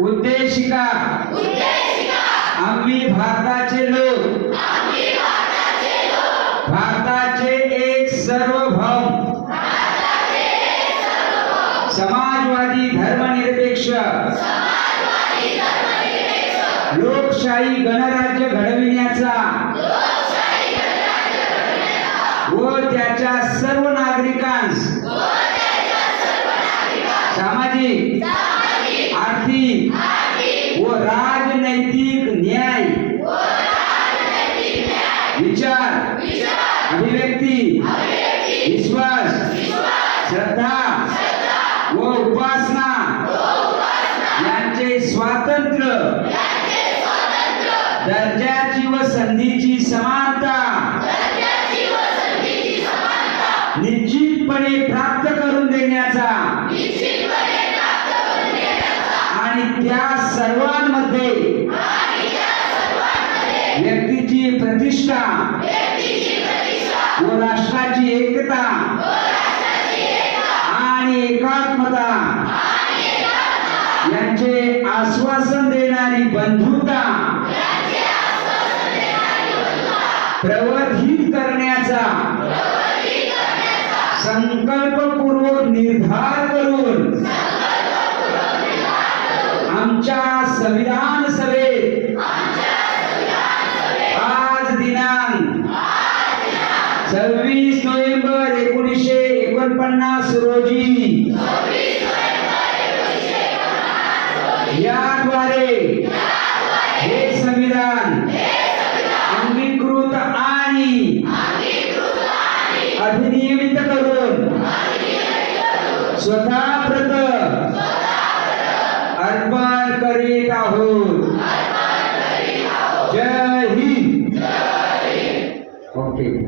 उद्देशिका आम्ही भारताचे लोक भारताचे एक सार्वभौम समाजवादी धर्मनिरपेक्ष लोकशाही गणराज्य घडविण्याचा व त्याच्या सर्व नागरिकांस सामाजिक आर्थिक व राजनैतिक न्याय विचार अभिव्यक्ती विश्वास श्रद्धा व उपासना यांचे स्वातंत्र्य दर्जाची व संधीची समानता निश्चितपणे प्राप्त करून देण्याचा आणि त्या सर्वांमध्ये व्यक्तीची प्रतिष्ठा व राष्ट्राची एकता आणि एकात्मता यांचे आश्वासन देणारी बंधुता प्रवर्धित करण्याचा संकल्पपूर्वक निर्धार करून आमच्या संविधान सभेत आज दिनांक 26 नोव्हेंबर 1949 रोजी याद्वारे हे संविधान अंगीकृत आणि अधिनियमित करून स्वतः अर्पण करीत आहोत. जय हिंद. ओके.